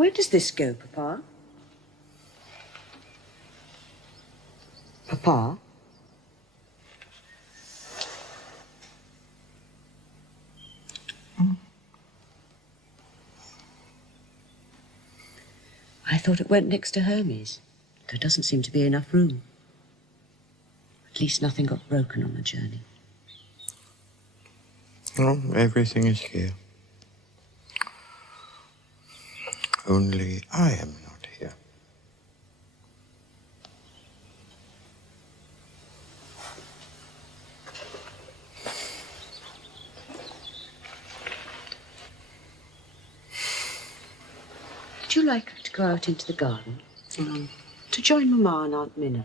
Where does this go, Papa? Papa? I thought it went next to Hermes. There doesn't seem to be enough room. At least nothing got broken on the journey. Oh, everything is here. Only I am not here. Would you like to go out into the garden? To join Mama and Aunt Minna?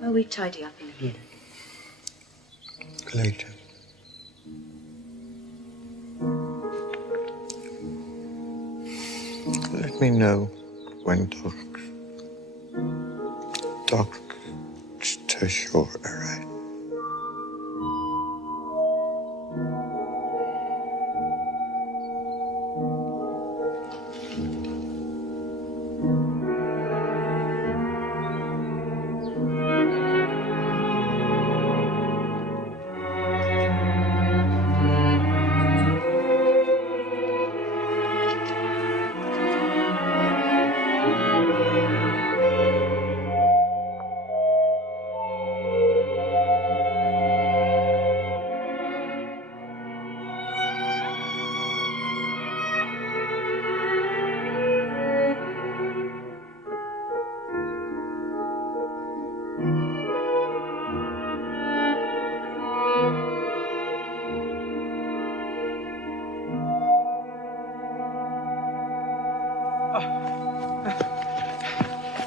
While we tidy up in here? Later. Let me know when Dr. Shore arrives.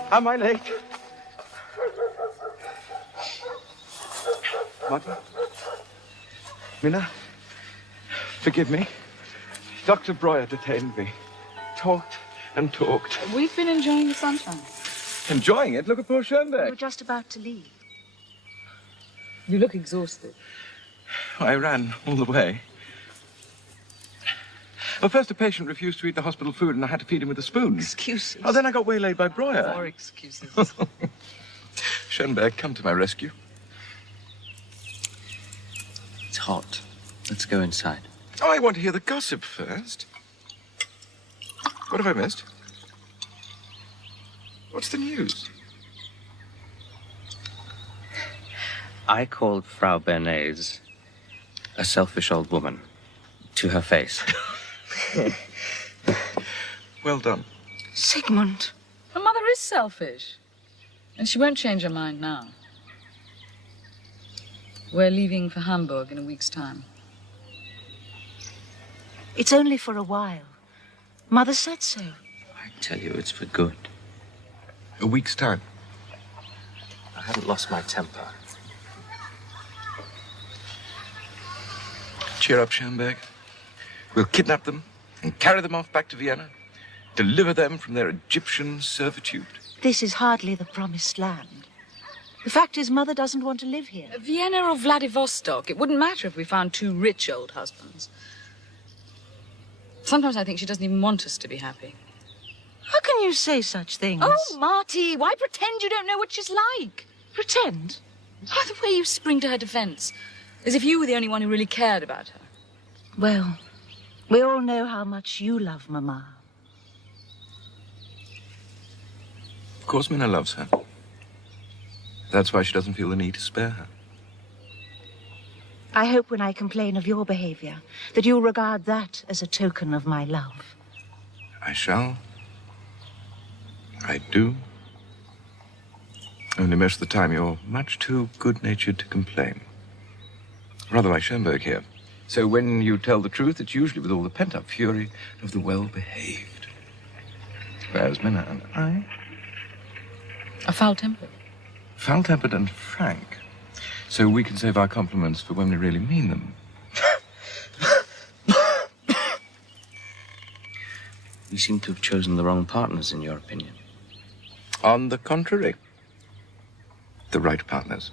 Am I late? Mother? Minna? Forgive me. Dr. Breuer detained me. Talked and talked. We've been enjoying the sunshine. Enjoying it? Look at poor Schoenberg. We were just about to leave. You look exhausted. I ran all the way. Well, first a patient refused to eat the hospital food and I had to feed him with a spoon. Excuses. Oh, then I got waylaid by Breuer. More excuses. Schoenberg, come to my rescue. It's hot. Let's go inside. Oh, I want to hear the gossip first. What have I missed? What's the news? I called Frau Bernays a selfish old woman to her face. Well done. Sigmund. Her mother is selfish. And she won't change her mind now. We're leaving for Hamburg in a week's time. It's only for a while. Mother said so. I tell you, it's for good. A week's time. I haven't lost my temper. Cheer up, Schoenberg. We'll kidnap them and carry them off back to Vienna. Deliver them from their Egyptian servitude. This is hardly the promised land. The fact is, Mother doesn't want to live here. Vienna or Vladivostok. It wouldn't matter if we found two rich old husbands. Sometimes I think she doesn't even want us to be happy. How can you say such things? Oh, Marty, why pretend you don't know what she's like? Pretend? Oh, the way you spring to her defense. As if you were the only one who really cared about her. Well, we all know how much you love Mama. Of course Minna loves her. That's why she doesn't feel the need to spare her. I hope when I complain of your behavior that you'll regard that as a token of my love. I shall. I do. Only most of the time you're much too good-natured to complain. Rather like Schoenberg here. So when you tell the truth, it's usually with all the pent-up fury of the well-behaved. Whereas Minna and I... are foul-tempered. Foul-tempered and frank. So we can save our compliments for when we really mean them. You seem to have chosen the wrong partners, in your opinion. On the contrary, the right partners.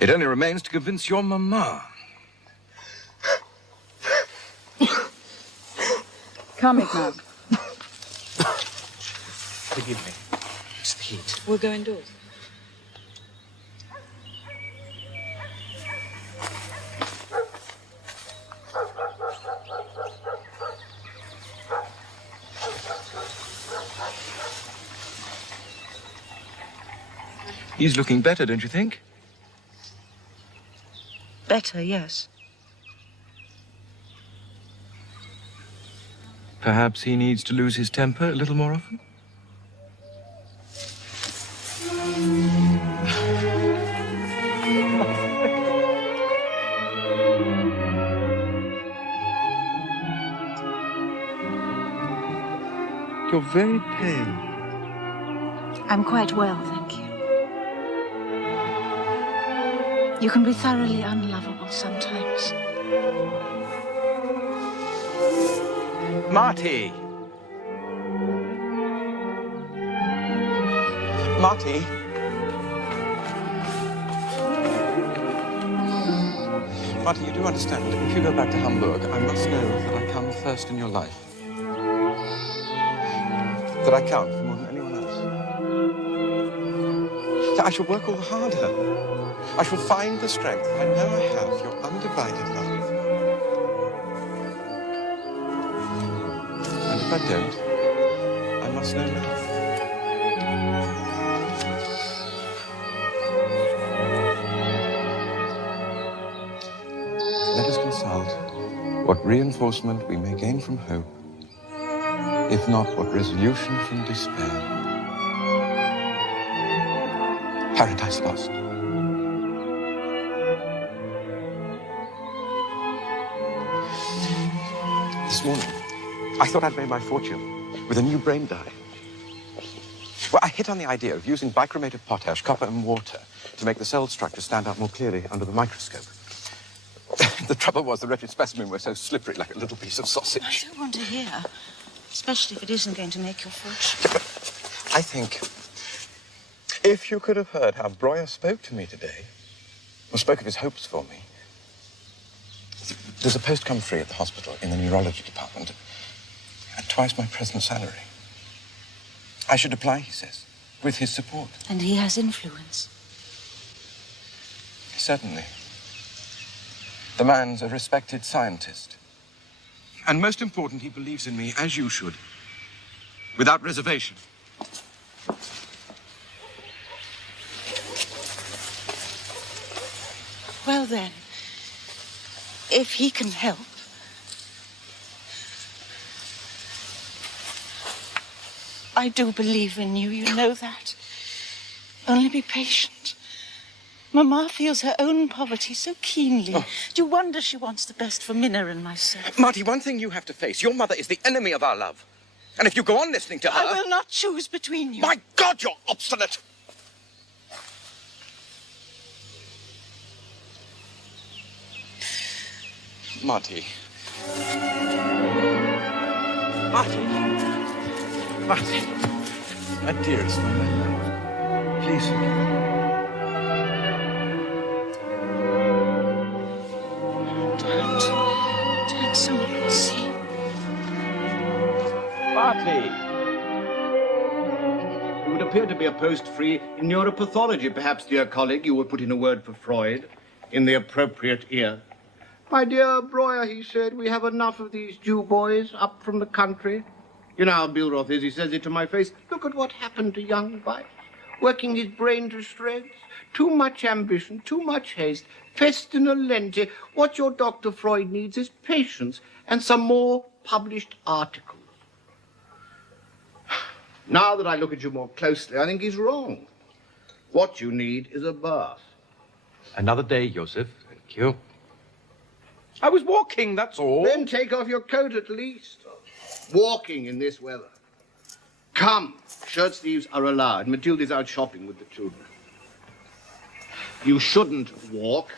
It only remains to convince your mama. Come, Ignaz. Forgive me. It's the heat. We'll go indoors. He's looking better, don't you think? Better, yes. Perhaps he needs to lose his temper a little more often? You're very pale. I'm quite well, thank you. You can be thoroughly unlovable sometimes. Marty! Marty? Marty, you do understand that if you go back to Hamburg, I must know that I come first in your life. That I count for more than anyone else. That I shall work all the harder. I shall find the strength. I know I have your undivided love. And if I don't, I must know love. Let us consult what reinforcement we may gain from hope, if not what resolution from despair. Paradise Lost. This morning, I thought I'd made my fortune with a new brain dye. Well, I hit on the idea of using bichromate of potash, copper, and water to make the cell structure stand out more clearly under the microscope. The trouble was the wretched specimen was so slippery, like a little piece of sausage. I don't want to hear, especially if it isn't going to make your fortune. I think if you could have heard how Breuer spoke to me today, or spoke of his hopes for me. There's a post come free at the hospital in the neurology department at twice my present salary. I should apply, he says, with his support. And he has influence. Certainly. The man's a respected scientist. And most important, he believes in me, as you should, without reservation. Well, then, if he can help, I do believe in you, you know that. Only be patient. Mamma feels her own poverty so keenly. Oh. Do you wonder she wants the best for Minna and myself? Marty, one thing you have to face. Your mother is the enemy of our love. And if you go on listening to her... I will not choose between you. My God, you're obstinate! Marty. Marty. Marty. My dearest, my love. Please forgive me. Don't someone will see. Marty. It would appear to be a post free in neuropathology. Perhaps, dear colleague, you would put in a word for Freud in the appropriate ear. My dear Breuer, he said, we have enough of these Jew boys up from the country. You know how Billroth is, he says it to my face. Look at what happened to young Weiss, working his brain to shreds. Too much ambition, too much haste. Festina lente. What your Dr. Freud needs is patience and some more published articles. Now that I look at you more closely, I think he's wrong. What you need is a bath. Another day, Joseph. Thank you. I was walking, that's all. Then take off your coat at least. Walking in this weather. Come, shirt sleeves are allowed. Matilda's out shopping with the children. You shouldn't walk.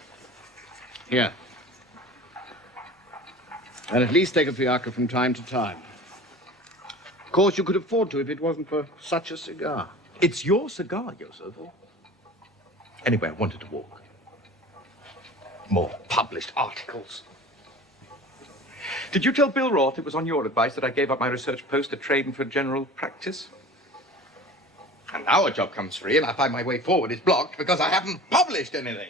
Here. And at least take a fiacre from time to time. Of course, you could afford to if it wasn't for such a cigar. It's your cigar, Joseph. Anyway, I wanted to walk. More published articles. Did you tell Bill Roth it was on your advice that I gave up my research post to train for general practice? And now a job comes free and I find my way forward is blocked because I haven't published anything.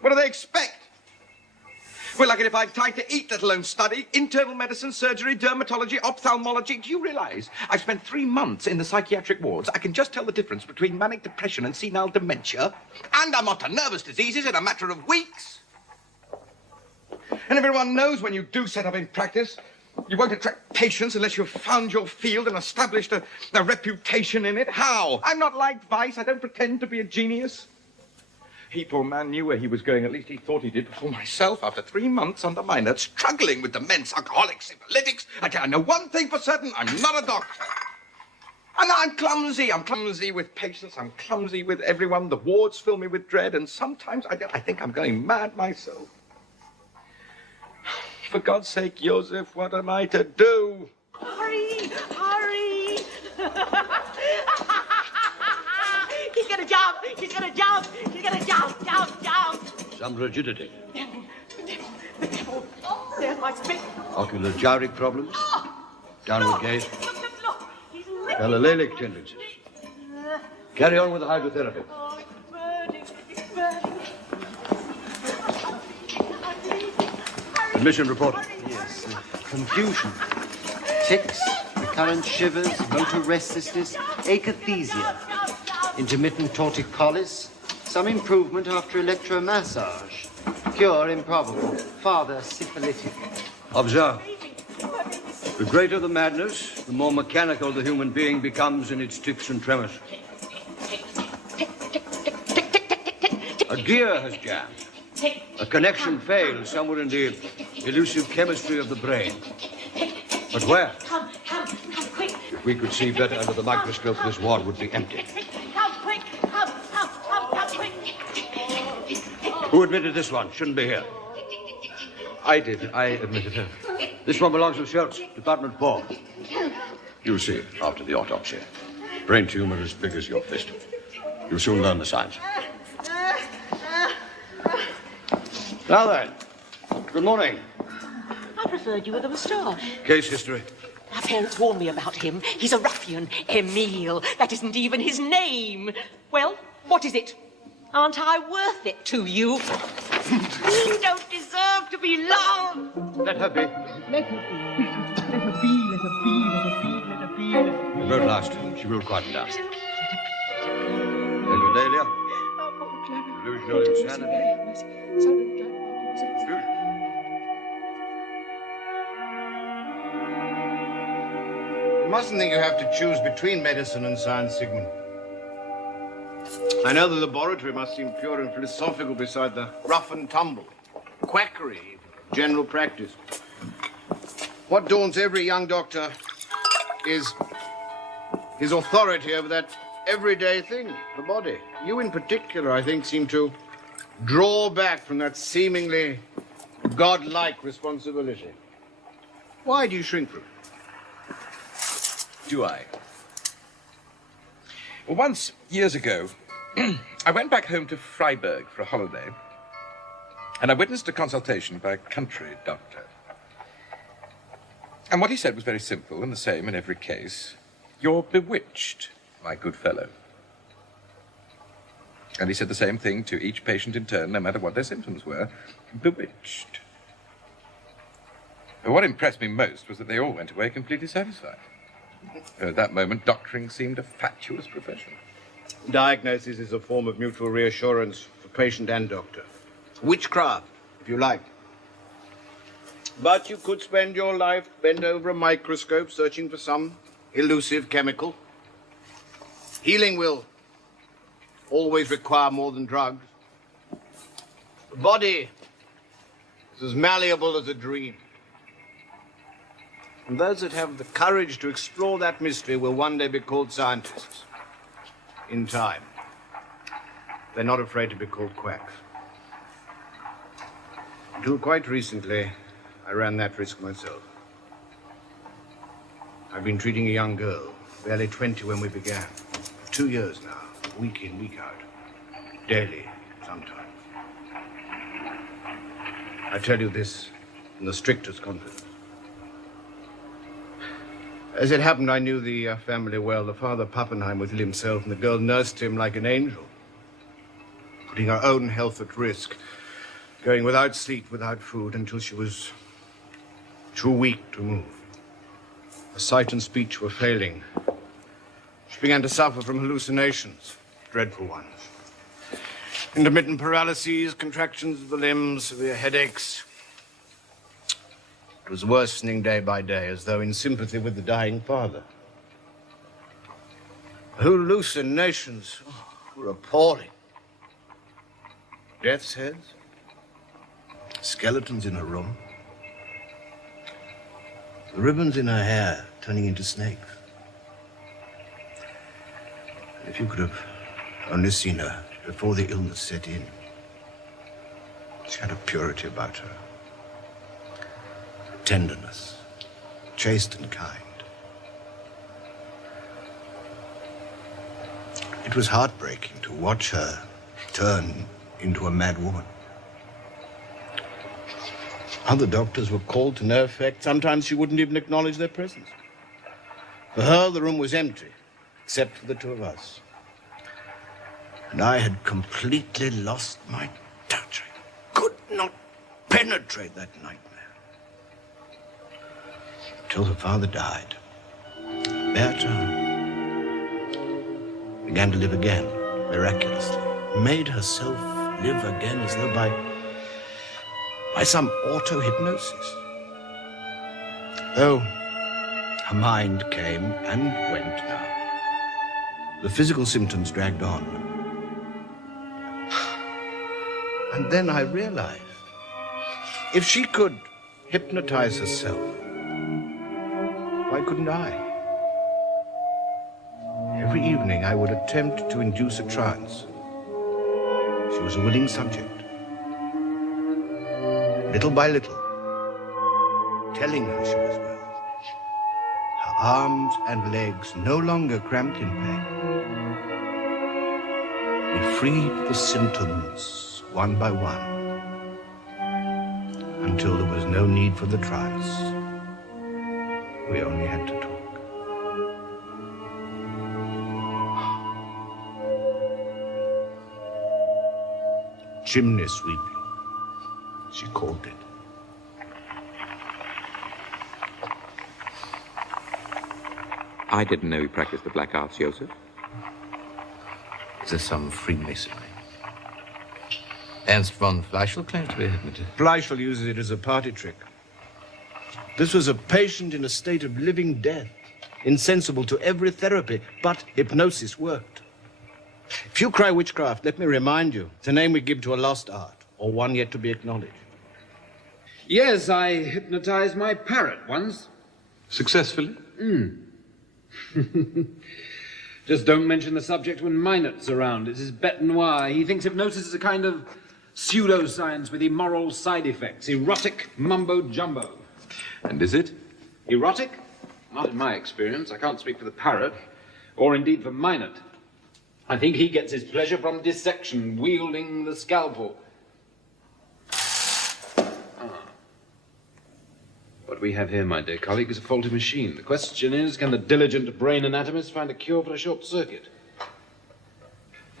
What do they expect? Well, like it if I tried to eat, let alone study. Internal medicine, surgery, dermatology, ophthalmology. Do you realize I've spent 3 months in the psychiatric wards? I can just tell the difference between manic depression and senile dementia. And I'm onto nervous diseases in a matter of weeks. And everyone knows when you do set up in practice, you won't attract patients unless you've found your field and established a reputation in it. How? I'm not like Vice. I don't pretend to be a genius. He, poor man, knew where he was going. At least he thought he did before myself. After 3 months under my nurse, struggling with dementia, alcoholics, syphilitics. I know one thing for certain. I'm not a doctor. And I'm clumsy. I'm clumsy with patients. I'm clumsy with everyone. The wards fill me with dread. And sometimes I think I'm going mad myself. For God's sake, Joseph, what am I to do? Hurry, hurry. He's got a job. He's got a job. He's got a job. Some rigidity. The devil. There's my spit. Ocular gyric problems. Downward gaze. Look. He's licking. Galileic tendencies. Carry on with the hydrotherapy. Oh, it's burning. It's burning. Admission reported. Yes, confusion, tics, recurrent shivers, motor restlessness, akathisia, intermittent torticollis, some improvement after electromassage, cure improbable, father syphilitic. Observe. The greater the madness, the more mechanical the human being becomes in its tics and tremors. A gear has jammed. A connection failed somewhere in the elusive chemistry of the brain. But where? Come, quick. If we could see better under the microscope, this ward would be empty. Come, quick. Come, quick. Who admitted this one? Shouldn't be here. I did. I admitted her. This one belongs to Schultz, Department 4. You'll see it after the autopsy. Brain tumor as big as your fist. You'll soon learn the signs. Now then, good morning. I preferred you with a moustache. Case history. My parents warned me about him. He's a ruffian. Emile. That isn't even his name. Well, what is it? Aren't I worth it to you? You don't deserve to be loved. Let her be. Let her be. You wrote last. She will quiet down. Delia. Delusional insanity. You mustn't think you have to choose between medicine and science, Sigmund. I know the laboratory must seem pure and philosophical beside the rough and tumble, quackery, general practice. What daunts every young doctor is his authority over that everyday thing, the body. You in particular, I think, seem to draw back from that seemingly godlike responsibility. Why do you shrink from it? Do I? Well, once, years ago, I went back home to Freiburg for a holiday, and I witnessed a consultation by a country doctor. And what he said was very simple and the same in every case. You're bewitched, my good fellow. And he said the same thing to each patient in turn, no matter what their symptoms were. Bewitched. But what impressed me most was that they all went away completely satisfied. At that moment, doctoring seemed a fatuous profession. Diagnosis is a form of mutual reassurance for patient and doctor. Witchcraft, if you like. But you could spend your life bent over a microscope searching for some elusive chemical. Healing will always require more than drugs. The body is as malleable as a dream. And those that have the courage to explore that mystery will one day be called scientists. In time. They're not afraid to be called quacks. Until quite recently, I ran that risk myself. I've been treating a young girl, barely 20 when we began. For 2 years now, week in, week out. Daily, sometimes. I tell you this in the strictest confidence. As it happened, I knew the family well. The father, Pappenheim, was ill himself, and the girl nursed him like an angel, putting her own health at risk, going without sleep, without food, until she was too weak to move. Her sight and speech were failing. She began to suffer from hallucinations, dreadful ones. Intermittent paralyses, contractions of the limbs, severe headaches. It was worsening day by day, as though in sympathy with the dying father. Hallucinations were appalling. Death's heads, skeletons in her room, the ribbons in her hair turning into snakes. If you could have only seen her before the illness set in. She had a purity about her, a tenderness, chaste and kind. It was heartbreaking to watch her turn into a mad woman. Other doctors were called to no effect. Sometimes she wouldn't even acknowledge their presence. For her, the room was empty, except for the two of us. And I had completely lost my touch. I could not penetrate that nightmare. Till her father died. Bertha began to live again, miraculously. Made herself live again as though by some auto-hypnosis. Oh, her mind came and went now. The physical symptoms dragged on. And then I realized, if she could hypnotize herself, why couldn't I? Every evening I would attempt to induce a trance. She was a willing subject. Little by little, telling her she was well. Her arms and legs no longer cramped in pain. We freed the symptoms one by one, until there was no need for the trance. We only had to talk. Chimney sweeping, she called it. I didn't know you practiced the black arts, Joseph. Is there some Freemasonry? Ernst von Fleischl claims to be a hypnotist. Fleischl uses it as a party trick. This was a patient in a state of living death, insensible to every therapy, but hypnosis worked. If you cry witchcraft, let me remind you, it's a name we give to a lost art, or one yet to be acknowledged. Yes, I hypnotized my parrot once. Successfully? Just don't mention the subject when Meinert's around. It's his bête noire. He thinks hypnosis is a kind of pseudoscience with immoral side effects. Erotic mumbo-jumbo. And is it? Erotic? Not in my experience. I can't speak for the parrot, or indeed for Meinert. I think he gets his pleasure from dissection, wielding the scalpel. What we have here, my dear colleague, is a faulty machine. The question is, can the diligent brain anatomist find a cure for a short circuit?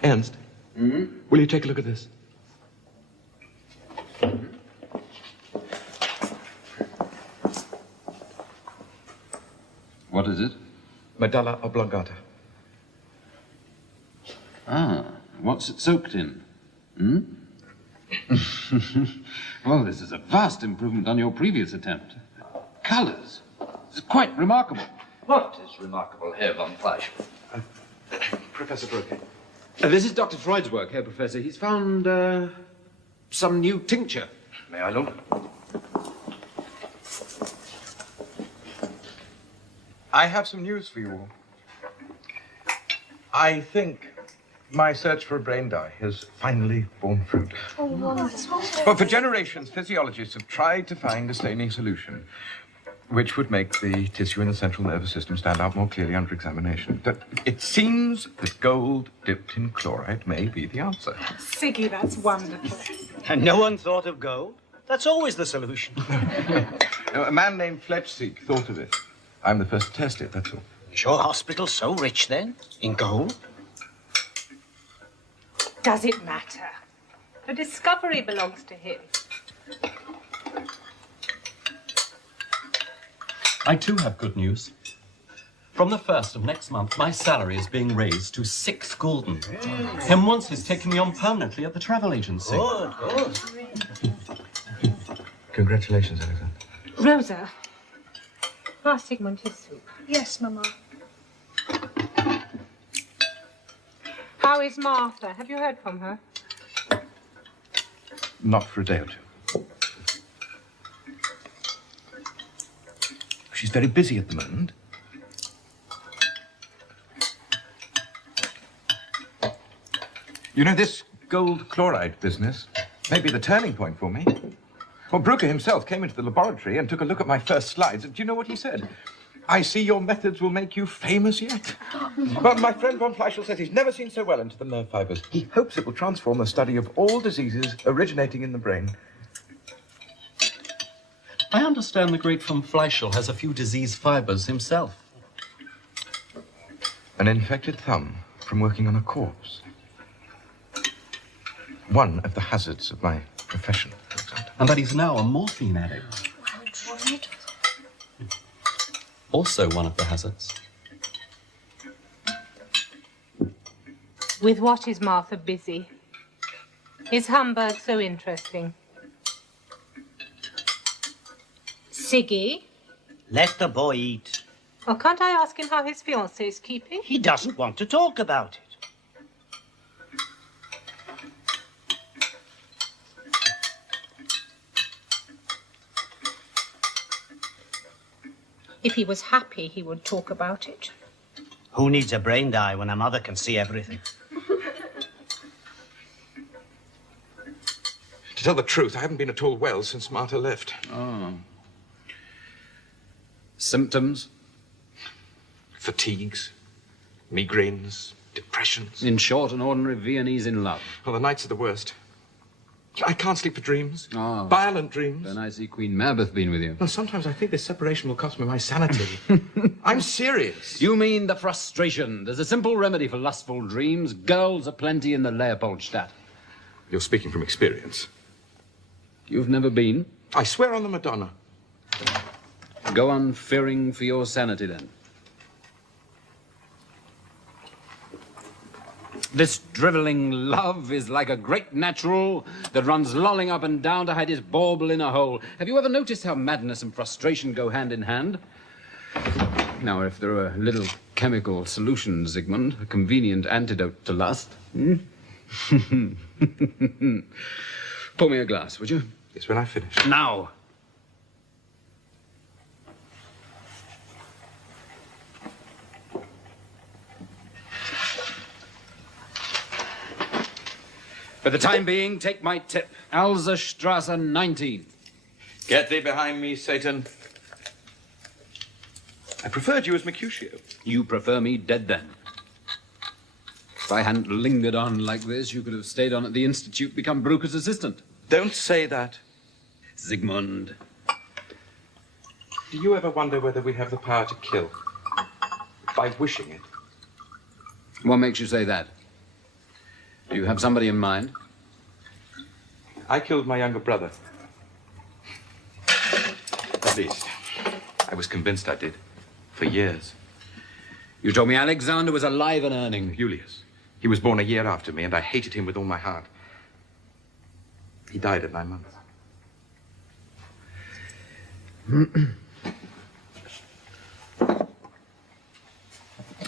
Ernst, will you take a look at this? What is it? Medulla oblongata. Ah, what's it soaked in? Well, this is a vast improvement on your previous attempt. Colors. It's quite remarkable. What is remarkable, Herr von Fleisch? Professor Brooke. This is Dr. Freud's work, Herr Professor. He's found, some new tincture. May I look? I have some news for you all. I think my search for a brain dye has finally borne fruit. Oh, wonderful. Well, for generations, physiologists have tried to find a staining solution which would make the tissue in the central nervous system stand out more clearly under examination. But it seems that gold dipped in chloride may be the answer. Siggy, that's wonderful. And no one thought of gold? That's always the solution. A man named Fletchseek thought of it. I'm the first to test it, that's all. Is your hospital so rich, then? In gold? Does it matter? The discovery belongs to him. I too have good news. From the 1st of next month, my salary is being raised to 6 gulden. Hemwants has taken me on permanently at the travel agency. Good, good. Congratulations, Alexander. Rosa, ask Sigmund his soup. Yes, Mama. How is Martha? Have you heard from her? Not for a day or two. She's very busy at the moment. You know, this gold chloride business may be the turning point for me. Well, Brucker himself came into the laboratory and took a look at my first slides. And do you know what he said? I see your methods will make you famous yet. But my friend von Fleischl says he's never seen so well into the nerve fibers. He hopes it will transform the study of all diseases originating in the brain. I understand the great von Fleischl has a few disease fibers himself. An infected thumb from working on a corpse. One of the hazards of my profession, Alexander. And that he's now a morphine addict. Also one of the hazards. With what is Martha busy? Is Hamburg so interesting? Siggy? Let the boy eat. Oh, can't I ask him how his fiancée is keeping? He doesn't want to talk about it. If he was happy, he would talk about it. Who needs a brain dye when a mother can see everything? To tell the truth, I haven't been at all well since Martha left. Oh. Symptoms? Fatigues, migraines, depressions. In short, an ordinary Viennese in love. Well, the nights are the worst. I can't sleep for dreams. Oh. Violent dreams. Then I see Queen Mabeth been with you. No, sometimes I think this separation will cost me my sanity. I'm serious. You mean the frustration. There's a simple remedy for lustful dreams. Girls are plenty in the Leopoldstadt. You're speaking from experience. You've never been? I swear on the Madonna. Go on fearing for your sanity, then. This drivelling love is like a great natural that runs lolling up and down to hide his bauble in a hole. Have you ever noticed how madness and frustration go hand in hand? Now, if there are little chemical solutions, Zygmunt, a convenient antidote to lust. Pour me a glass, would you? Yes, when I finish. Now. For the time being, take my tip. Alserstrasse 19. Get thee behind me, Satan. I preferred you as Mercutio. You prefer me dead, then? If I hadn't lingered on like this, you could have stayed on at the Institute, become Brucker's assistant. Don't say that. Zygmunt. Do you ever wonder whether we have the power to kill? By wishing it? What makes you say that? Do you have somebody in mind? I killed my younger brother. At least, I was convinced I did. For years. You told me Alexander was alive and earning. Julius. He was born a year after me, and I hated him with all my heart. He died at 9 months.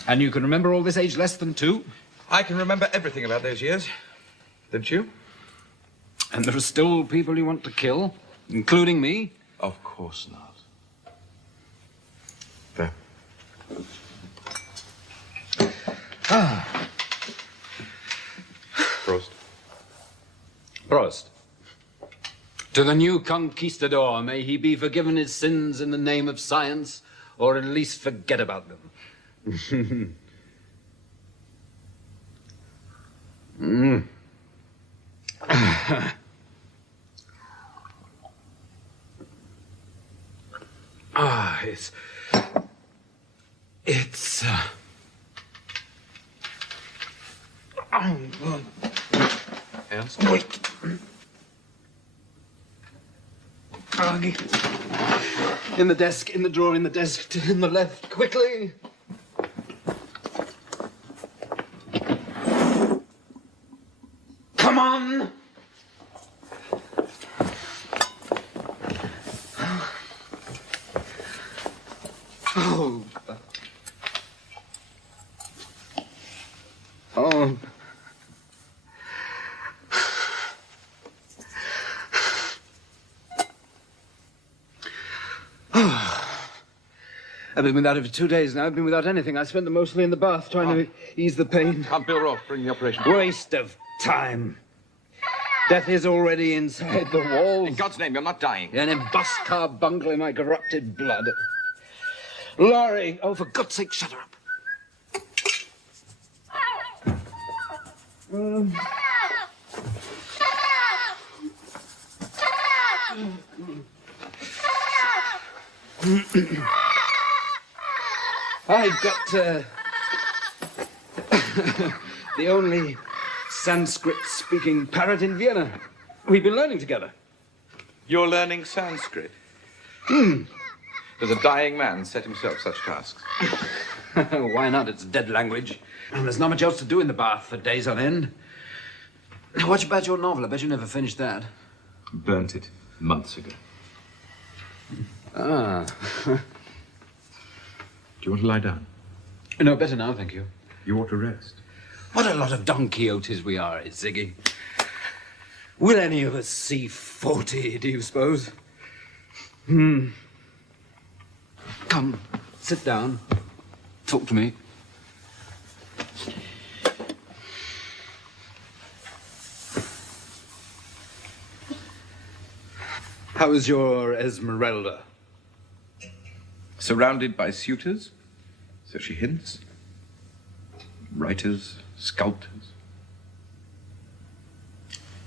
And you can remember all this age less than 2? I can remember everything about those years. Don't you? And there are still people you want to kill, including me? Of course not. There. Prost. Prost. To the new conquistador, may he be forgiven his sins in the name of science, or at least forget about them. It's It's, Ernst? Wait. Froggy. In the desk, in the drawer, in the desk, in the left, quickly. Come on! Oh. Oh. I've been without it for 2 days now. I've been without anything. I spent them mostly in the bath trying to ease the pain. Aunt Bill Roth, bring the operation. Waste of time. Death is already inside the walls. In God's name, you're not dying. An embossed carbuncle in my corrupted blood. Laurie! Oh, for God's sake, shut her up. I've got the only Sanskrit-speaking parrot in Vienna. We've been learning together. You're learning Sanskrit? Does a dying man set himself such tasks? Why not? It's a dead language. And there's not much else to do in the bath for days on end. Now, what about your novel? I bet you never finished that. Burnt it months ago. Ah. Do you want to lie down? No, better now, thank you. You ought to rest. What a lot of Don Quixotes we are, Ziggy. Will any of us see 40, do you suppose? Come, sit down. Talk to me. How is your Esmeralda? Surrounded by suitors, so she hints. Writers, sculptors.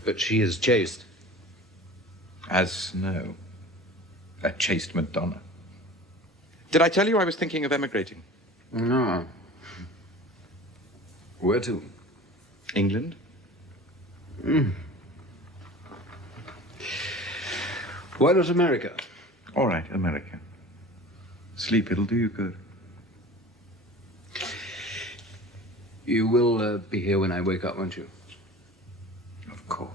But she is chaste. As snow. A chaste Madonna. Did I tell you I was thinking of emigrating? No. Where to? England. Why not America? All right, America. Sleep, it'll do you good. You will be here when I wake up, won't you? Of course.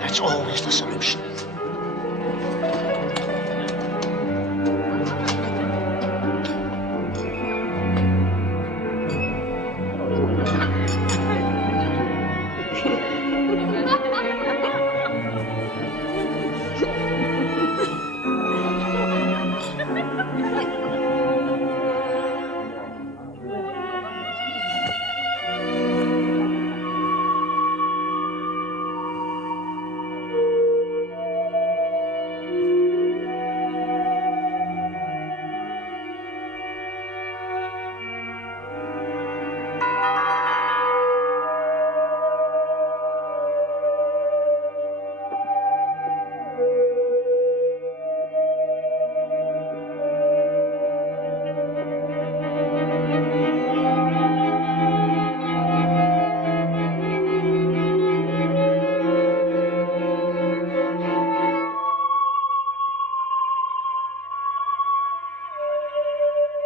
That's always the solution.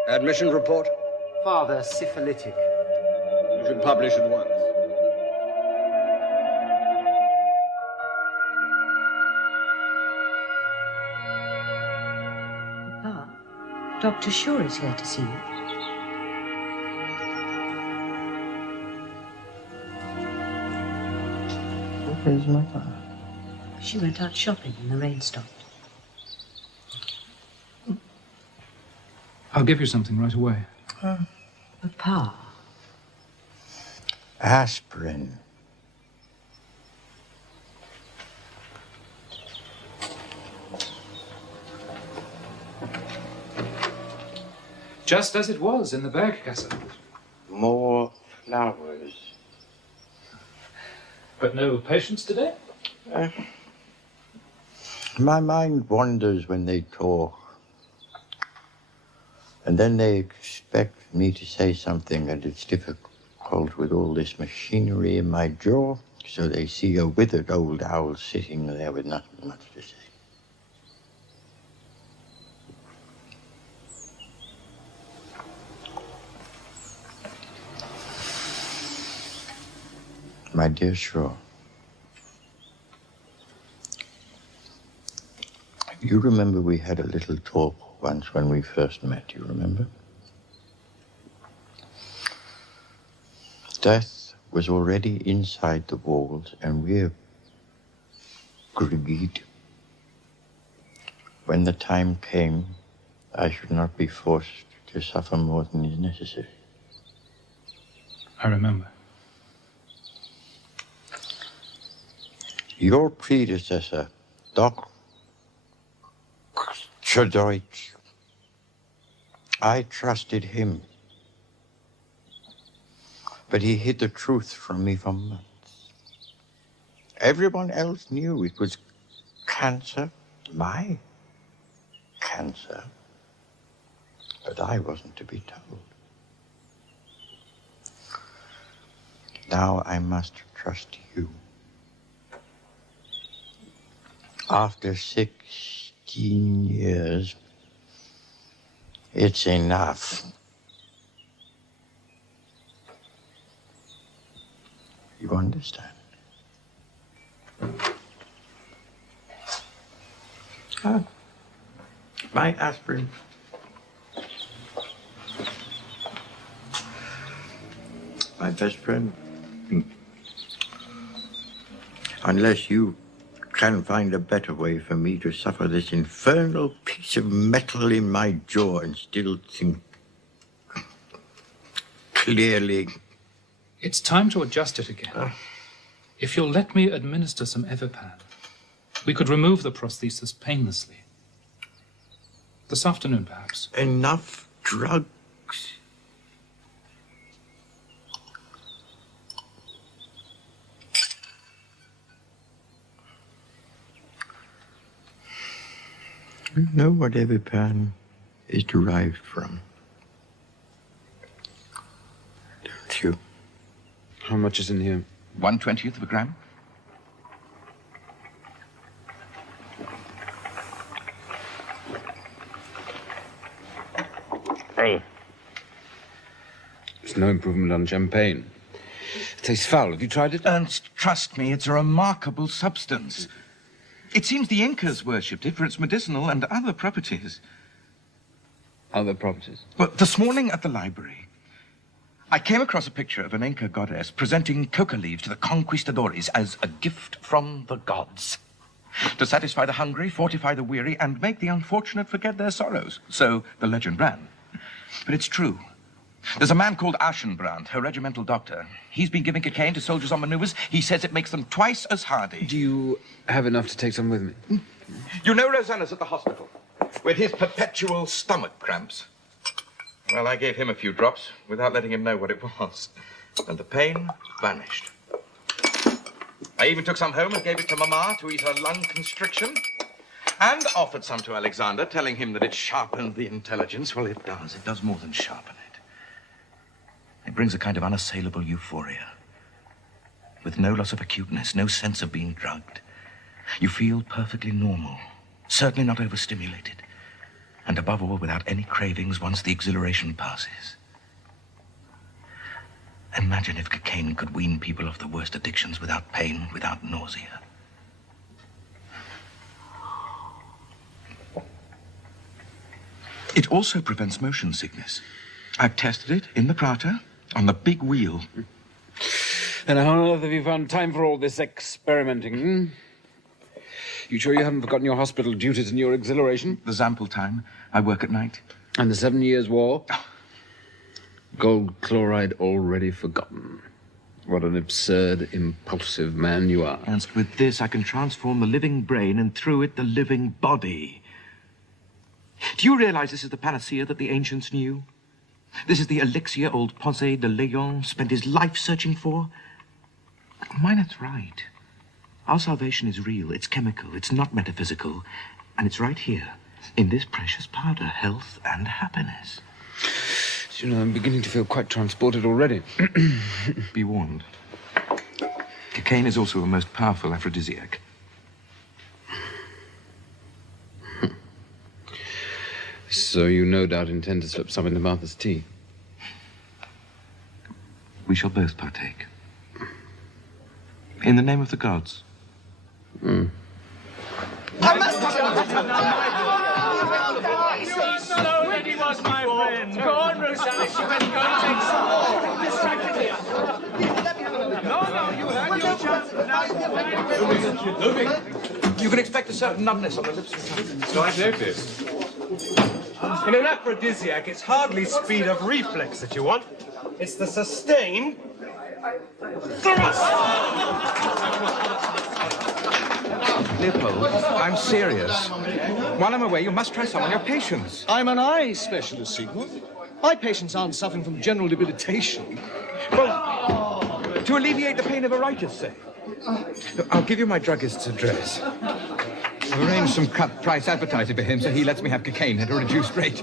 Admission report? Father, syphilitic. You should publish at once. Papa, Dr. Shaw is here to see you. Where's Mother? She went out shopping and the rain stopped. I'll give you something right away. Papa. Aspirin. Just as it was in the Berggasse. More flowers. But no patients today? My mind wanders when they talk. And then they expect me to say something, and it's difficult with all this machinery in my jaw. So they see a withered old owl sitting there with nothing much to say. My dear Shaw, you remember we had a little talk once when we first met, you remember? Death was already inside the walls, and we agreed when the time came, I should not be forced to suffer more than is necessary. I remember. Your predecessor, Dr. Deutsch, I trusted him. But he hid the truth from me for months. Everyone else knew it was cancer, my cancer. But I wasn't to be told. Now I must trust you. After 16 years, it's enough. You understand? My aspirin. My best friend. Unless you can find a better way for me to suffer this infernal piece of metal in my jaw and still think clearly. It's time to adjust it again. If you'll let me administer some Evipan, we could remove the prosthesis painlessly. This afternoon, perhaps. Enough drugs. You know what Evipan is derived from, don't you? How much is in here? 1/20th of a gram. Oh. There's no improvement on champagne. It tastes foul. Have you tried it? Ernst, trust me, it's a remarkable substance. It seems the Incas worshipped it for its medicinal and other properties. Other properties? Well, this morning at the library, I came across a picture of an Inca goddess presenting coca leaves to the conquistadores as a gift from the gods. To satisfy the hungry, fortify the weary, and make the unfortunate forget their sorrows. So the legend ran. But it's true. There's a man called Aschenbrand, her regimental doctor. He's been giving cocaine to soldiers on maneuvers. He says it makes them twice as hardy. Do you have enough to take some with me? You know Rosanna's at the hospital with his perpetual stomach cramps. Well, I gave him a few drops without letting him know what it was. And the pain vanished. I even took some home and gave it to Mama to ease her lung constriction. And offered some to Alexander, telling him that it sharpened the intelligence. Well, it does. It does more than sharpen it. It brings a kind of unassailable euphoria. With no loss of acuteness, no sense of being drugged. You feel perfectly normal. Certainly not overstimulated. And above all, without any cravings once the exhilaration passes. Imagine if cocaine could wean people off the worst addictions without pain, without nausea. It also prevents motion sickness. I've tested it in the Prater on the big wheel. And how on earth have you found time for all this experimenting? Hmm? You sure you haven't forgotten your hospital duties and your exhilaration? There's ample time. I work at night. And the 7 Years' War? Gold chloride already forgotten. What an absurd, impulsive man you are. And with this, I can transform the living brain and through it, the living body. Do you realize this is the panacea that the ancients knew? This is the elixir old Ponce de Leon spent his life searching for? Meineth's right. Our salvation is real, it's chemical, it's not metaphysical, and it's right here, in this precious powder, health and happiness. You know, I'm beginning to feel quite transported already. Be warned. Cocaine is also a most powerful aphrodisiac. So you no doubt intend to slip some into Martha's tea? We shall both partake. In the name of the gods. Mm. I must already was my friend. Go on, Rosalie. She went go and take some more. Distracted here. No, you had your chance. Now You can expect a certain numbness on the lips and tongue. So I've noticed. In an aphrodisiac, it's hardly speed of reflex that you want. It's the sustained thrust. Leopold, I'm serious. While I'm away, you must try some on your patients. I'm an eye specialist, Sigmund. My patients aren't suffering from general debilitation. Well, to alleviate the pain of iritis, say. I'll give you my druggist's address. I've arranged some cut-price advertising for him, so he lets me have cocaine at a reduced rate.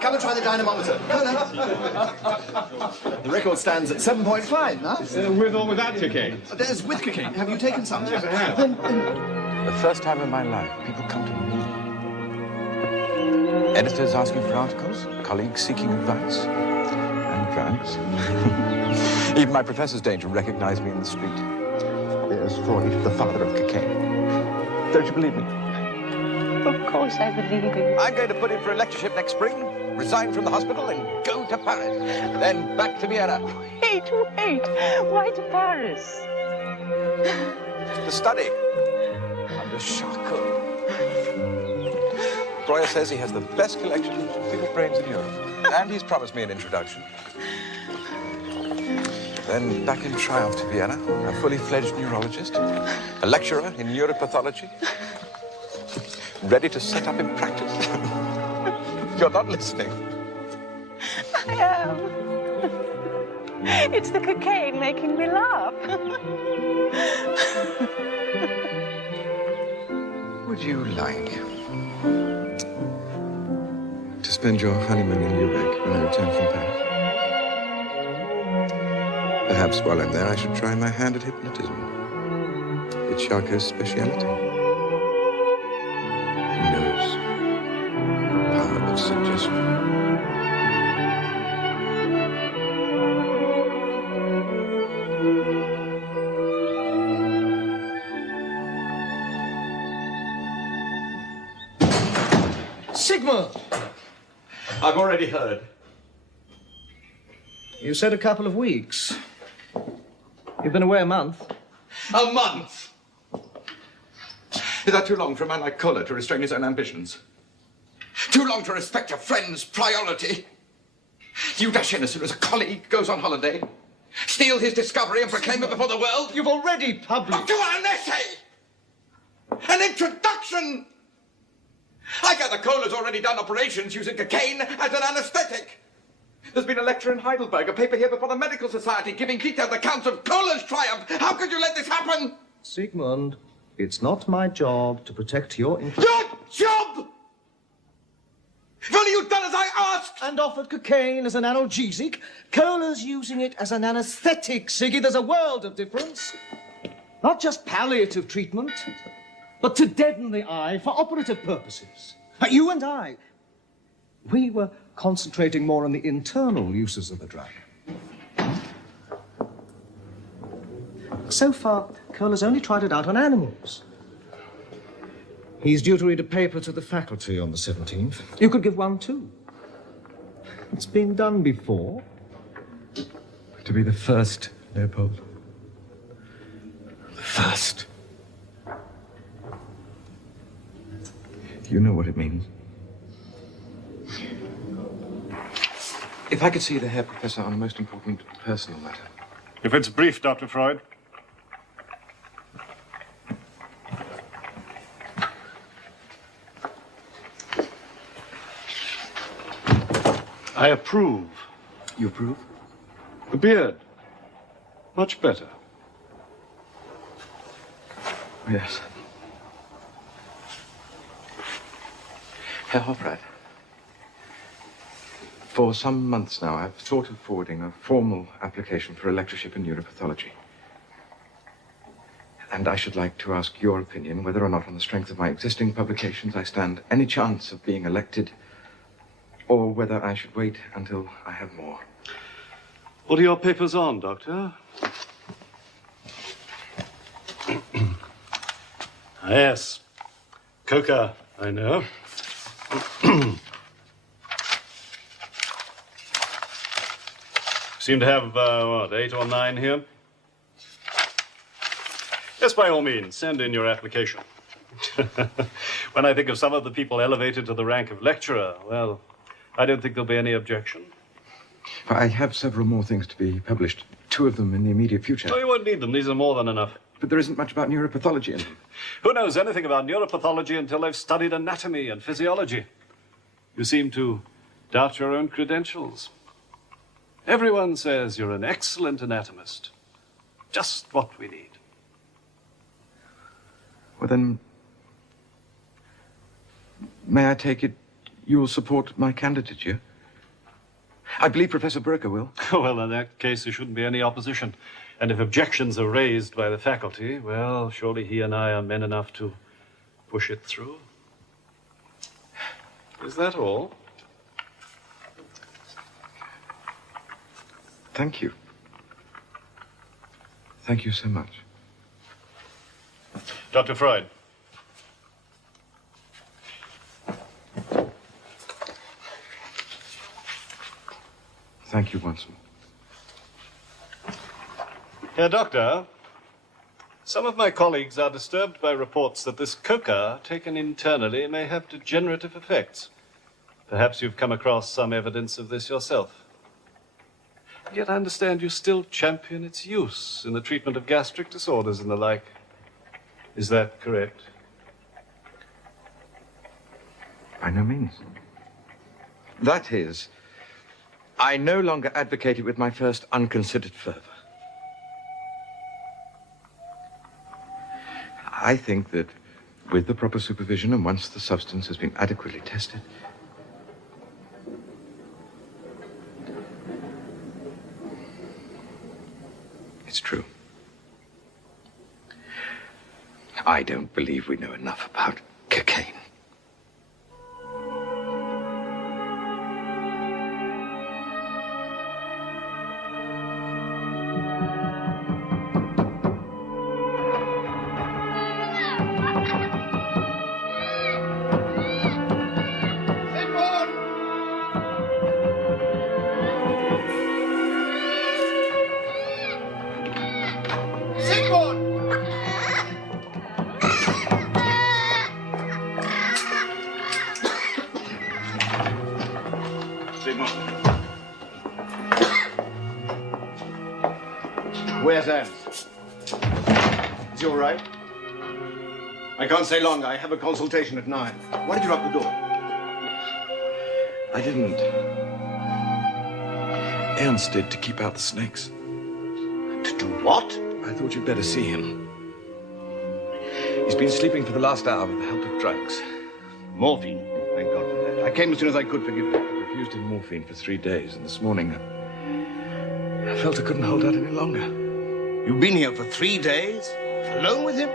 Come and try the dynamometer. The record stands at 7.5 now. With or without cocaine? There's with cocaine. Have you taken some? Yes, I have. The first time in my life, people come to me. Editors asking for articles, colleagues seeking advice, and drugs. Even my professor's danger recognized me in the street. There's Freud, the father of cocaine. Don't you believe me? Of course I believe you. I'm going to put in for a lectureship next spring, resign from the hospital, and go to Paris. Then back to Vienna. Wait. Why to Paris? To study. Under Charcot. Breuer says he has the best collection of people's brains in Europe. And he's promised me an introduction. Then back in triumph to Vienna, a fully fledged neurologist, a lecturer in neuropathology, ready to set up in practice. You're not listening. I am. It's the cocaine making me laugh. Would you like to spend your honeymoon in Lübeck when I return from Paris? Perhaps while I'm there, I should try my hand at hypnotism. It's Charcot's speciality. He knows the power of suggestion. Sigmund! I've already heard. You said a couple of weeks. You've been away a month. A month? Is that too long for a man like Kohler to restrain his own ambitions? Too long to respect a friend's priority? You dash in as soon as a colleague goes on holiday, steal his discovery and proclaim it before the world? You've already published... To an essay! An introduction! I gather Kohler's already done operations using cocaine as an anesthetic. There's been a lecture in Heidelberg, a paper here before the Medical Society, giving detailed accounts of Kohler's triumph. How could you let this happen? Sigmund, it's not my job to protect your interests. Your job! If only you'd done as I asked! And offered cocaine as an analgesic. Kohler's using it as an anesthetic, Siggy. There's a world of difference. Not just palliative treatment, but to deaden the eye for operative purposes. You and I, we were concentrating more on the internal uses of the drug. So far, Curler's only tried it out on animals. He's due to read a paper to the faculty on the 17th. You could give one too. It's been done before. To be the first, Leopold. The first. You know what it means. If I could see the Herr Professor on a most important personal matter. If it's brief, Dr. Freud. I approve. You approve? The beard. Much better. Yes. Herr Hofrat, for some months now, I've thought of forwarding a formal application for a lectureship in neuropathology. And I should like to ask your opinion whether or not, on the strength of my existing publications, I stand any chance of being elected, or whether I should wait until I have more. What are your papers on, Doctor? Yes. Coca, I know. Seem to have, what, 8 or 9 here? Yes, by all means, send in your application. When I think of some of the people elevated to the rank of lecturer, well, I don't think there'll be any objection. I have several more things to be published, 2 of them in the immediate future. Oh, you won't need them. These are more than enough. But there isn't much about neuropathology in them. Who knows anything about neuropathology until they've studied anatomy and physiology? You seem to doubt your own credentials. Everyone says you're an excellent anatomist. Just what we need. Well, then, may I take it you'll support my candidature? I believe Professor Burker will. Well, in that case, there shouldn't be any opposition. And if objections are raised by the faculty, well, surely he and I are men enough to push it through. Is that all? Thank you. Thank you so much. Dr. Freud. Thank you once more. Herr Doctor, some of my colleagues are disturbed by reports that this coca, taken internally, may have degenerative effects. Perhaps you've come across some evidence of this yourself. Yet I understand you still champion its use in the treatment of gastric disorders and the like. Is that correct? By no means. That is, I no longer advocate it with my first unconsidered fervor. I think that with the proper supervision and once the substance has been adequately tested, it's true. I don't believe we know enough about cocaine. Where's Ernst? Is he all right? I can't stay longer. I have a consultation at 9. Why did you lock the door? I didn't. Ernst did, to keep out the snakes. To do what? I thought you'd better see him. He's been sleeping for the last hour with the help of drugs. Morphine. Thank God for that. I came as soon as I could, forgive me. I refused him morphine for 3 days, and this morning I felt I couldn't hold out any longer. You've been here for 3 days? Alone with him?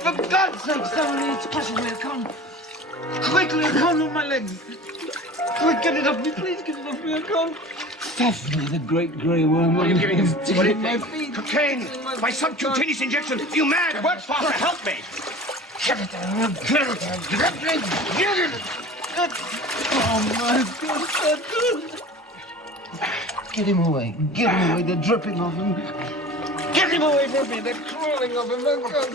For God's sake, somebody, it's possibly a con. Quickly, I can't move my legs. Quick, get it off me, please get it off me, I can't. Fafnir, the great grey worm. What are you giving him? What What do you think? Cocaine! By subcutaneous injection! You mad? Work faster, help me! Get it down, get it down, get it! Oh, my God, so good. Get him away, they're dripping off him. Get him away from me, they're crawling off him, my God.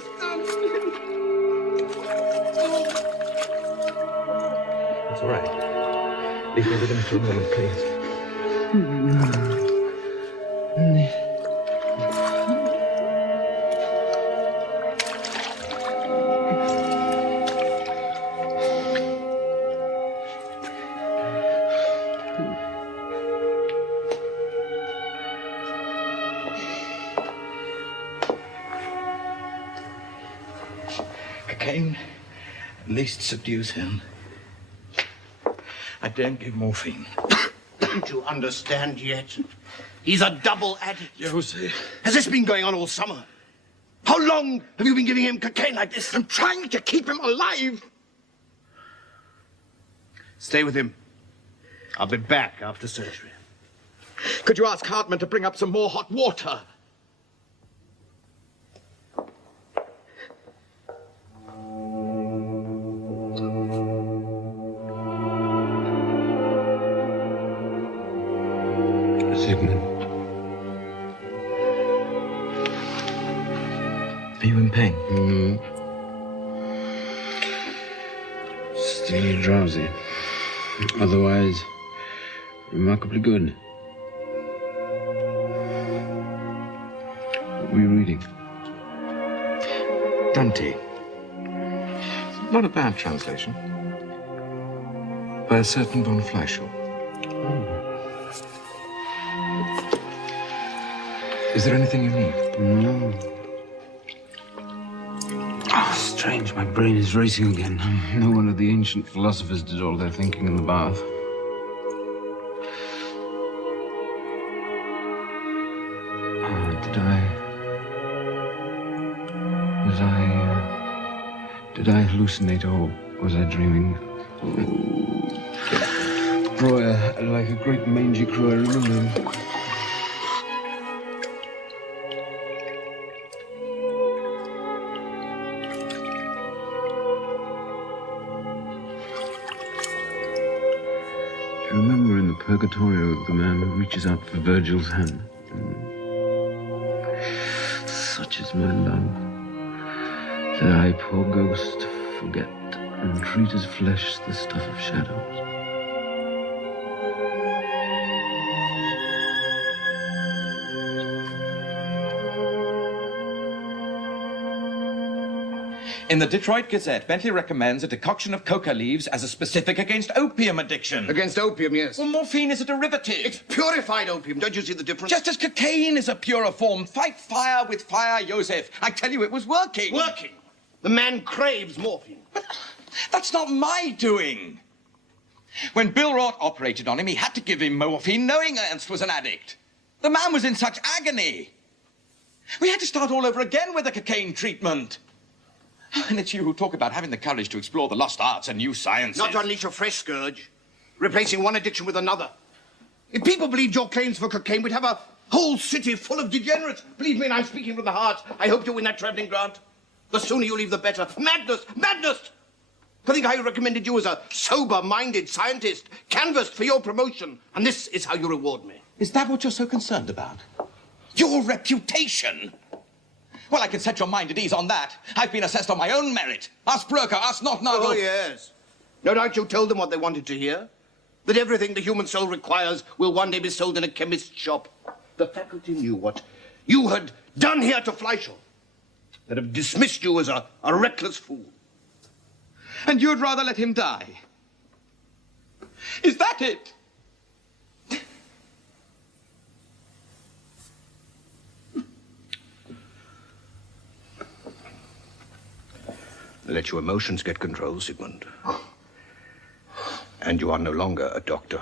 It's all right. Leave me with him for a moment, please. Cocaine at least subdues him. I don't give morphine. Don't you understand yet? He's a double addict. Jose. Has this been going on all summer? How long have you been giving him cocaine like this? I'm trying to keep him alive. Stay with him. I'll be back after surgery. Could you ask Hartman to bring up some more hot water? Sigmund. Are you in pain? No. Still drowsy. Otherwise, remarkably good. What were you reading? Dante. Not a bad translation. By a certain von Fleischl. Is there anything you need? No. Oh, strange. My brain is racing again. No wonder the ancient philosophers did all their thinking in the bath. Did I hallucinate or was I dreaming? Oh. Breuer, like a great mangy crow, I remember him. I remember in the Purgatorio the man who reaches out for Virgil's hand. Such is my love, that I, poor ghost, forget and treat as flesh the stuff of shadows. In the Detroit Gazette, Bentley recommends a decoction of coca leaves as a specific against opium addiction. Against opium, yes. Well, morphine is a derivative. It's purified opium. Don't you see the difference? Just as cocaine is a purer form. Fight fire with fire, Joseph. I tell you, it was working. Working? The man craves morphine. But that's not my doing. When Bill Roth operated on him, he had to give him morphine, knowing Ernst was an addict. The man was in such agony. We had to start all over again with the cocaine treatment. And it's you who talk about having the courage to explore the lost arts and new sciences. Not to unleash a fresh scourge, replacing one addiction with another. If people believed your claims for cocaine, we'd have a whole city full of degenerates. Believe me, and I'm speaking from the heart. I hope you win that traveling grant. The sooner you leave, the better. Madness! Madness! I think I recommended you as a sober-minded scientist, canvassed for your promotion, and this is how you reward me. Is that what you're so concerned about? Your reputation? Well, I can set your mind at ease on that. I've been assessed on my own merit. Ask Broker, ask not Nagel. Oh, yes. No doubt you told them what they wanted to hear. That everything the human soul requires will one day be sold in a chemist's shop. The faculty knew what you had done here to Fleischl. They'd have dismissed you as a reckless fool. And you'd rather let him die? Is that it? Let your emotions get control, Sigmund. And you are no longer a doctor.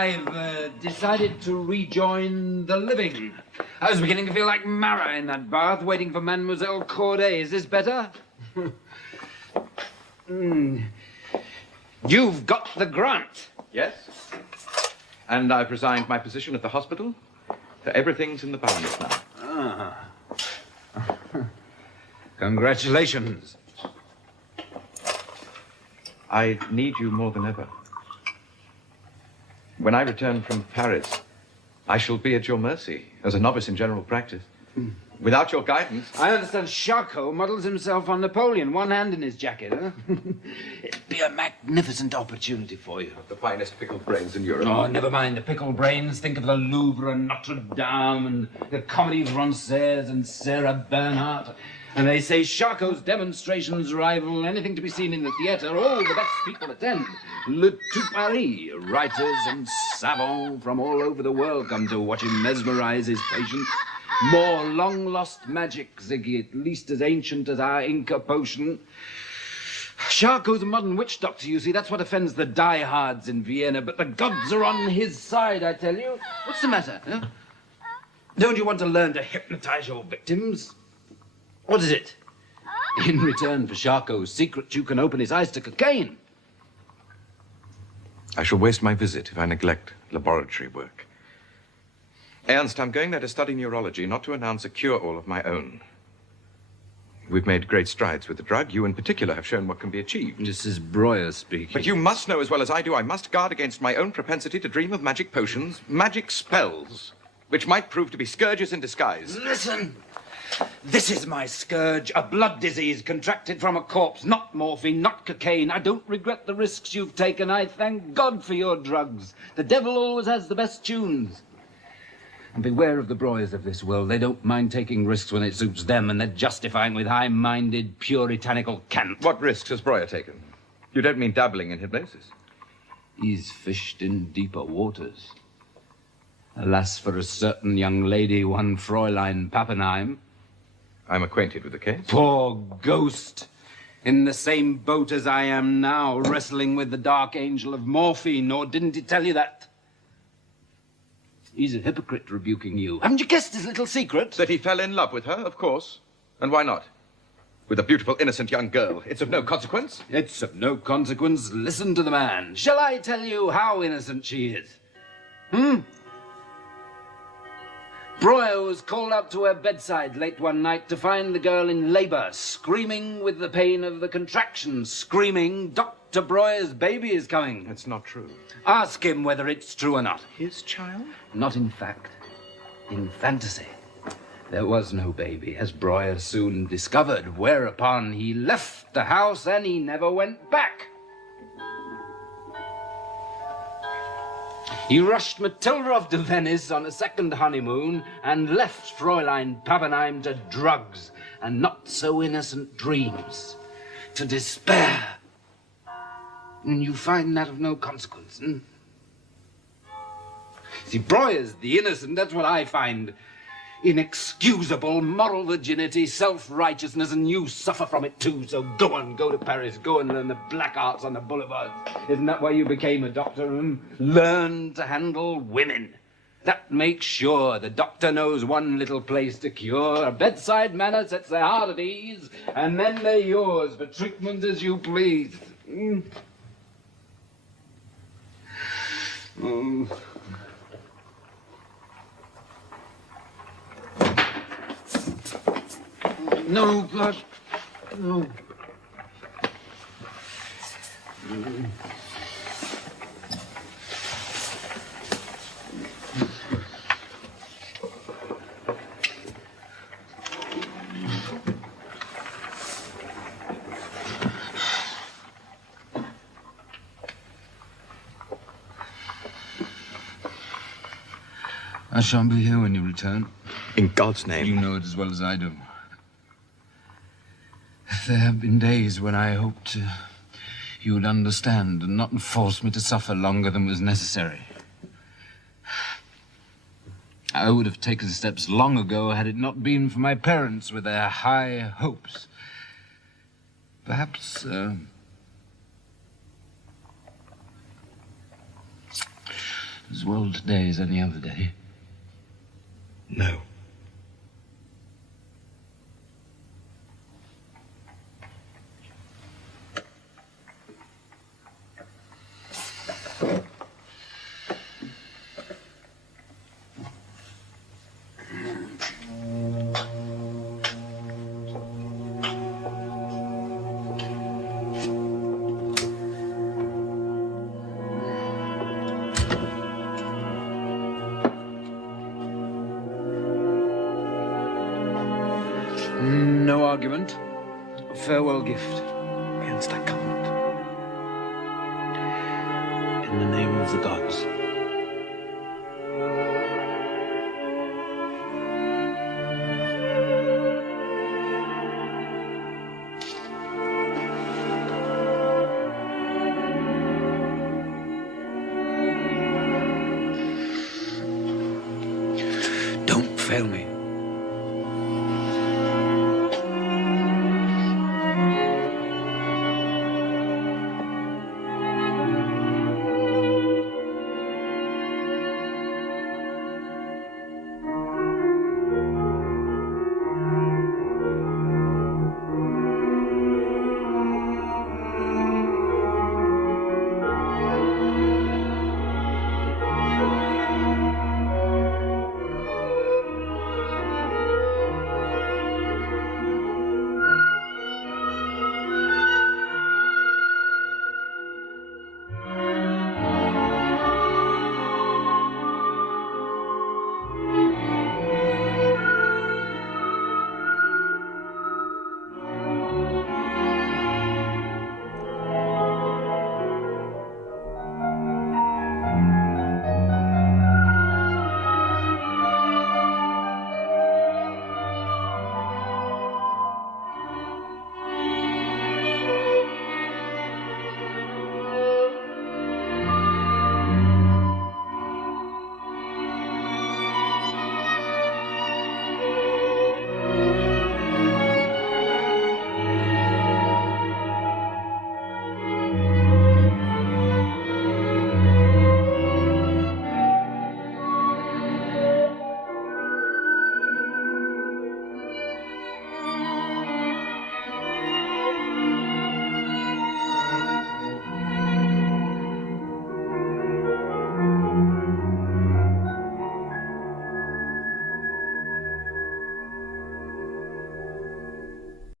I've decided to rejoin the living. I was beginning to feel like Mara in that bath, waiting for Mademoiselle Corday. Is this better? You've got the grant. Yes. And I've resigned my position at the hospital. So everything's in the balance now. Ah. Congratulations. I need you more than ever. When I return from Paris, I shall be at your mercy as a novice in general practice. Without your guidance... I understand Charcot models himself on Napoleon, one hand in his jacket, huh? It'd be a magnificent opportunity for you. The finest pickled brains in Europe. Oh, never mind the pickled brains. Think of the Louvre and Notre Dame and the Comédie Française and Sarah Bernhardt. And they say Charcot's demonstrations rival anything to be seen in the theatre. All the best people attend. Le Tout Paris. Writers and savants from all over the world come to watch him mesmerize his patients. More long-lost magic, Ziggy, at least as ancient as our Inca potion. Charcot's a modern witch doctor, you see. That's what offends the diehards in Vienna. But the gods are on his side, I tell you. What's the matter, huh? Don't you want to learn to hypnotize your victims? What is it? In return for Charcot's secret, you can open his eyes to cocaine. I shall waste my visit if I neglect laboratory work. Ernst, I'm going there to study neurology, not to announce a cure-all of my own. We've made great strides with the drug. You in particular have shown what can be achieved. This is Breuer speaking. But you must know as well as I do, I must guard against my own propensity to dream of magic potions, magic spells, which might prove to be scourges in disguise. Listen! This is my scourge, a blood disease contracted from a corpse, not morphine, not cocaine. I don't regret the risks you've taken. I thank God for your drugs. The devil always has the best tunes. And beware of the Breuers of this world. They don't mind taking risks when it suits them, and they're justifying with high-minded, puritanical cant. What risks has Breuer taken? You don't mean dabbling in hypnosis? He's fished in deeper waters. Alas for a certain young lady, one Fräulein Pappenheim. I'm acquainted with the case. Poor ghost. In the same boat as I am now, wrestling with the dark angel of morphine, or didn't he tell you that? He's a hypocrite rebuking you. Haven't you guessed his little secret? That he fell in love with her, of course. And why not? With a beautiful, innocent young girl. It's of no consequence. It's of no consequence. Listen to the man. Shall I tell you how innocent she is? Breuer was called up to her bedside late one night to find the girl in labor, screaming with the pain of the contraction, screaming, Dr. Breuer's baby is coming. It's not true. Ask him whether it's true or not. His child? Not in fact. In fantasy. There was no baby, as Breuer soon discovered, whereupon he left the house and he never went back. He rushed Matilda off to Venice on a second honeymoon and left Fräulein Pappenheim to drugs and not-so-innocent dreams, to despair. And you find that of no consequence, See, Breuer's the innocent, that's what I find. Inexcusable moral virginity, self-righteousness, and you suffer from it too. So go on, go to Paris, go and learn the black arts on the boulevards. Isn't that why you became a doctor? And learn to handle women. That makes sure the doctor knows one little place to cure. A bedside manner sets their heart at ease, and then they're yours for treatment as you please. No, God. No. I shan't be here when you return. In God's name. You know it as well as I do. There have been days when I hoped you would understand and not force me to suffer longer than was necessary. I would have taken steps long ago had it not been for my parents with their high hopes. Perhaps, As well today as any other day. No. No argument. A farewell gift. Against I can't. In the name of the gods. Don't fail me.